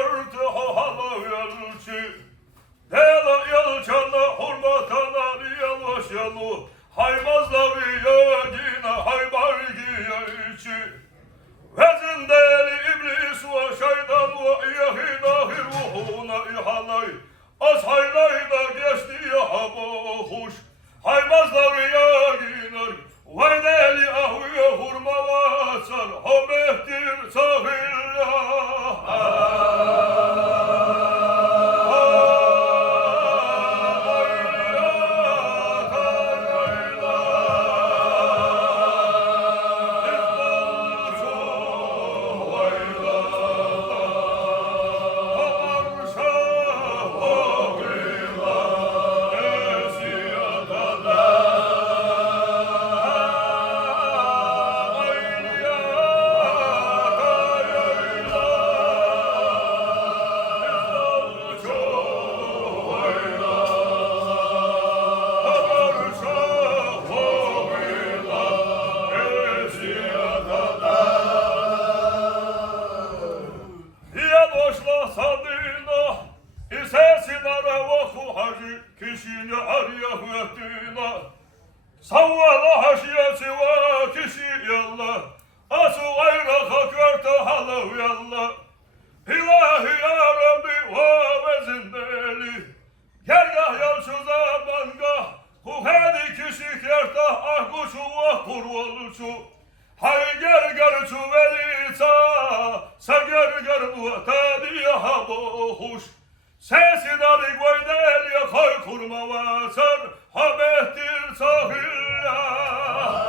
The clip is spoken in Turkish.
gördü hala yalçı. Dela yalçana hurmatana yalvaş yalu. Haymazla viyadina haybargiya içi. Vezindeli iblis ve şeytan ve iyahinahir ruhuna ihalay. Az haylayda geçti ya bohuş. Haymazla viyadina veydeli ahviye hurma vasar. Homehtir sahillah. Kişini arya hüvettina Savvala haşiyeti ve kişi yallah Asu gayra hakverte halav yallah İlahi ya Rabbi ve vezindeli Gergah yalçı zamangah Kuhedi kişi kertah ahkuşu ve kurvolçu Hay gergerçu velisa Segerger bu tadiyaha bohuş Sesi darik veydel yakay kurma vasar Habehtir sahillah